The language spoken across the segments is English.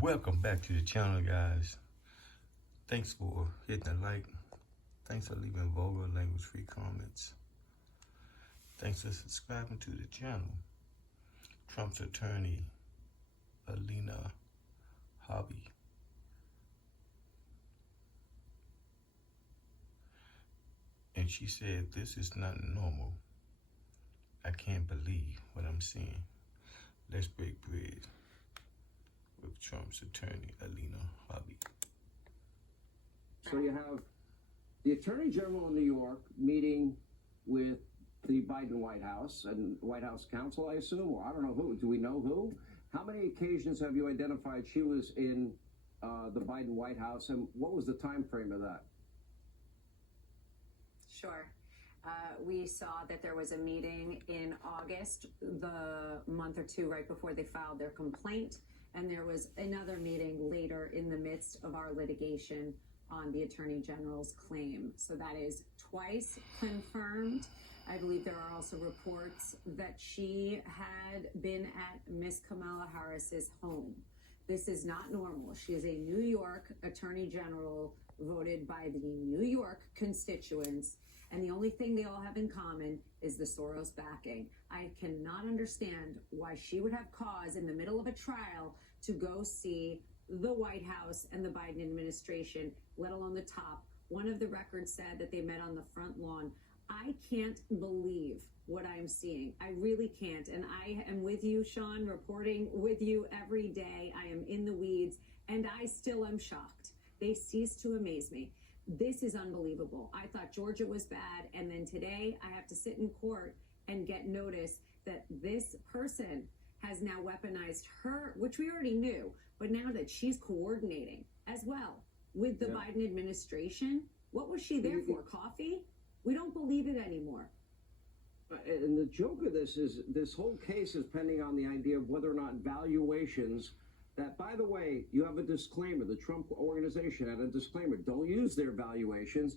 Welcome back to the channel, guys. Thanks for hitting the like. Thanks for leaving vulgar language-free comments. Thanks for subscribing to the channel. Trumps Attorney Alina Habba. And she said, "This is not normal. I can't believe what I'm seeing." Let's break bread with Trump's Attorney Alina Habba. So you have the Attorney General in New York meeting with the Biden White House and White House counsel, I assume, or I don't know who. Do we know who? How many occasions have you identified she was in the Biden White House, and what was the time frame of that? Sure. We saw that there was a meeting in August, the month or two right before they filed their complaint, and there was another meeting later in the midst of our litigation on the Attorney General's claim. So that is twice confirmed. I believe there are also reports that she had been at Miss Kamala Harris's home. This is not normal. She is a New York Attorney General voted by the New York constituents, and the only thing they all have in common is the Soros backing. I cannot understand why she would have cause in the middle of a trial to go see the White House and the Biden administration, let alone the top. One of the records said that they met on the front lawn. I can't believe what I'm seeing. I really can't. And I am with you, Sean, reporting with you every day. I am in the weeds, and I still am shocked. They cease to amaze me. This is unbelievable. I thought Georgia was bad, and then today I have to sit in court and get notice that this person has now weaponized her, which we already knew, but now that she's coordinating as well with the Biden administration. What was she there for? Coffee? We don't believe it anymore. And the joke of this is this whole case is pending on the idea of whether or not valuations that, by the way, you have a disclaimer. The Trump organization had a disclaimer. Don't use their valuations.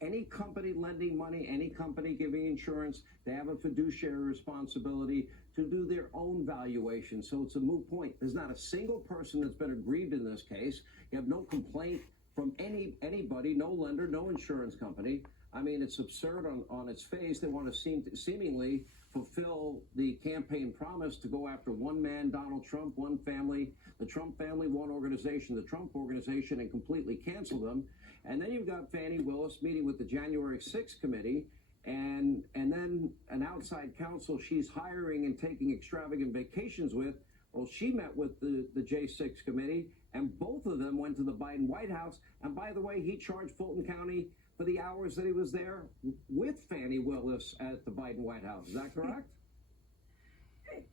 Any company lending money, any company giving insurance, they have a fiduciary responsibility to do their own valuation. So it's a moot point. There's not a single person that's been aggrieved in this case. You have no complaint from anybody, no lender, no insurance company. I mean, it's absurd on its face. They want to seemingly fulfill the campaign promise to go after one man, Donald Trump, one family, the Trump family, one organization, the Trump organization, and completely cancel them. And then you've got Fani Willis meeting with the January 6th committee, and then an outside counsel she's hiring and taking extravagant vacations with. Well, she met with the J6 committee, and both of them went to the Biden White House. And by the way, he charged Fulton County for the hours that he was there with Fani Willis at the Biden White House. Is that correct?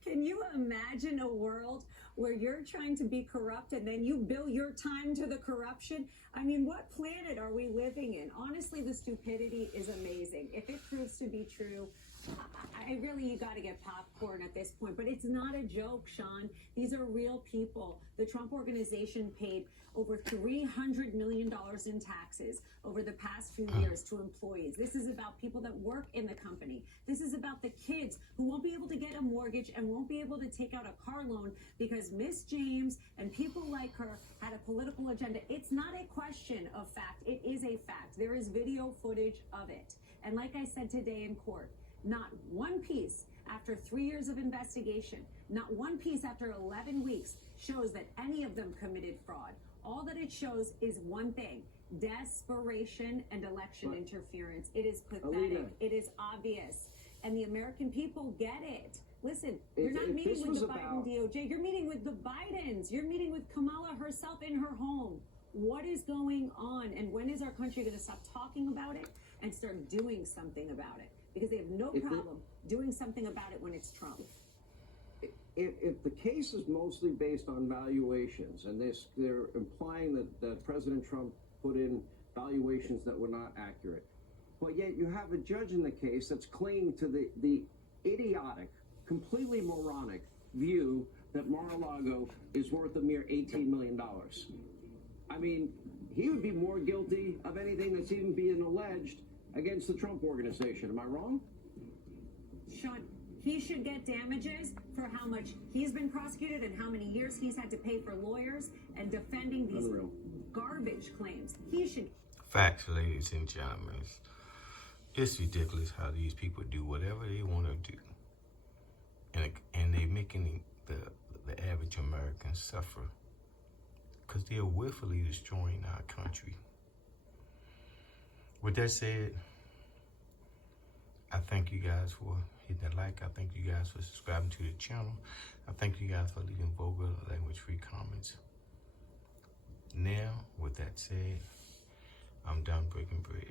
Can you imagine a world where you're trying to be corrupt and then you bill your time to the corruption? I mean, what planet are we living in? Honestly, the stupidity is amazing. If it proves to be true, you got to get popcorn at this point. But it's not a joke, Sean. These are real people. The Trump organization paid over $300 million in taxes over the past few years to employees. This is about people that work in the company. This is about the kids who won't be able to get a mortgage and won't be able to take out a car loan because Miss James and people like her had a political agenda. It's not a question of fact. It is a fact. There is video footage of it. And like I said today in court, not one piece after 3 years of investigation, not one piece after 11 weeks shows that any of them committed fraud. All that it shows is one thing: desperation and election interference. It is pathetic. Alina, it is obvious. And the American people get it. Listen, you're not meeting with the Biden DOJ. You're meeting with the Bidens. You're meeting with Kamala herself in her home. What is going on? And when is our country going to stop talking about it and start doing something about it? Because they have no problem doing something about it when it's Trump. If the case is mostly based on valuations, and they're implying that President Trump put in valuations that were not accurate, but yet you have a judge in the case that's clinging to the idiotic, completely moronic view that Mar-a-Lago is worth a mere $18 million. I mean, he would be more guilty of anything that's even being alleged against the Trump organization. Am I wrong? Sean, He should get damages for how much he's been prosecuted and how many years he's had to pay for lawyers and defending these garbage claims. He should. Facts, ladies and gentlemen. It's ridiculous how these people do whatever they want to do. And they're making the average American suffer because they're willfully destroying our country. With that said, I thank you guys for hitting that like. I thank you guys for subscribing to the channel. I thank you guys for leaving vulgar language-free comments. Now, with that said, I'm done breaking bread.